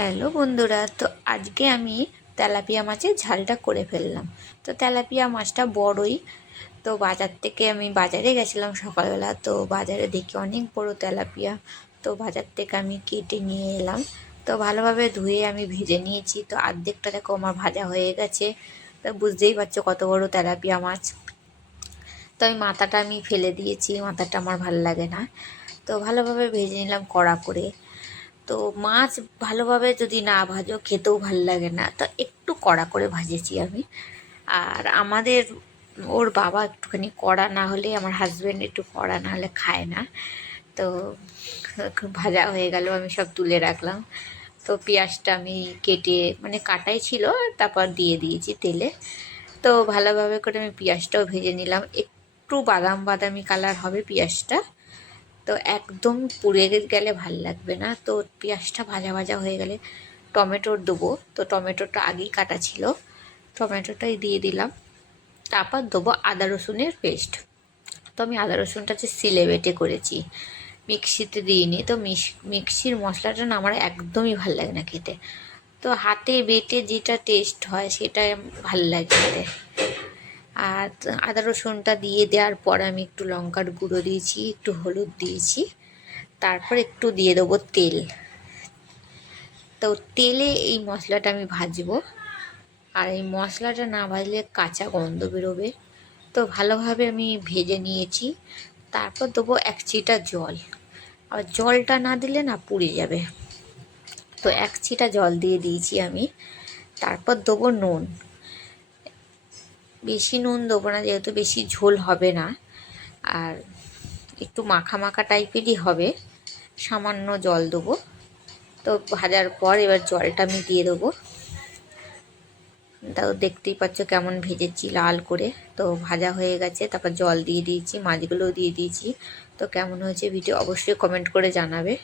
Hello বন্ধুরা, তো আজকে আমি তেলাপিয়া মাছের ঝালটা করে ফেললাম। তো তেলাপিয়া মাছটা বড়ই, তো বাজার থেকে আমি বাজারে গেছিলাম সকালবেলা। তো বাজারে দেখি অনেক বড় তেলাপিয়া, তো বাজার থেকে আমি কেটে নিয়ে এলাম। তো ভালোভাবে ধুয়ে আমি ভেজে নিয়েছি। তো অর্ধেকটা দেখো আমার ভাজা হয়ে গেছে। তো বুঝতেই পারছো কত বড় তেলাপিয়া মাছ। তো আমি মাথাটা আমি ফেলে দিয়েছি, মাথাটা আমার ভালো লাগে না। তো ভালোভাবে ভেজে নিলাম কড়া করে। তো মাছ ভালোভাবে যদি না ভাজো খেতেও ভালো লাগে না, তো একটু কড়া করে ভাজেছি আমি। আর আমাদের ওর বাবা একটুখানি কড়া না হলে, আমার হাজব্যান্ড একটু কড়া না হলে খায় না। তো ভাজা হয়ে গেল, আমি সব তুলে রাখলাম। তো পেঁয়াজটা আমি কেটে মানে কাটাই ছিল, তারপর দিয়ে দিয়েছি তেলে। তো ভালোভাবে করে আমি পেঁয়াজটাও ভেজে নিলাম। একটু বাদাম বাদামি কালার হবে পেঁয়াজটা, তো একদম পুড়ে গেলে ভাল লাগবে না। তো পেঁয়াজটা ভাজা ভাজা হয়ে গেলে টমেটো দেবো। তো টমেটোটা আগেই কাটা ছিল, টমেটোটাই দিয়ে দিলাম। তারপর দেবো আদা রসুনের পেস্ট। তো আমি আদা রসুনটা যে সিলে বেটে করেছি, মিক্সিতে দিইনি। তো মিক্সির মশলাটা না আমার একদমই ভাল লাগে না খেতে। তো হাতে বেটে যেটা টেস্ট হয় সেটাই ভাল লাগে খেতে। আর আদা রসুনটা দিয়ে দেওয়ার পর আমি একটু লঙ্কার গুঁড়ো দিয়েছি, একটু হলুদ দিয়েছি। তারপর একটু দিয়ে দেবো তেল। তো তেলে এই মশলাটা আমি ভাজবো। আর এই মশলাটা না ভাজলে কাঁচা গন্ধ বেরোবে। তো ভালোভাবে আমি ভেজে নিয়েছি। তারপর দেবো 1 ছিটা জল। আর জলটা না দিলে না পুড়ে যাবে। তো 1 ছিটা জল দিয়ে দিয়েছি আমি। তারপর দেবো নুন। বেশি নুন দেবো না, যেহেতু বেশি ঝোল হবে না, আর একটু মাখা মাখা টাইপেরই হবে। সামান্য জল দেবো। তো ভাজার পর এবার জলটা আমি দিয়ে দেবো। তাও দেখতেই পাচ্ছ কেমন ভেজেছি লাল করে। তো ভাজা হয়ে গেছে, তারপর জল দিয়ে দিয়েছি, মাছগুলোও দিয়ে দিয়েছি। তো কেমন হয়েছে ভিডিও অবশ্যই কমেন্ট করে জানাবে।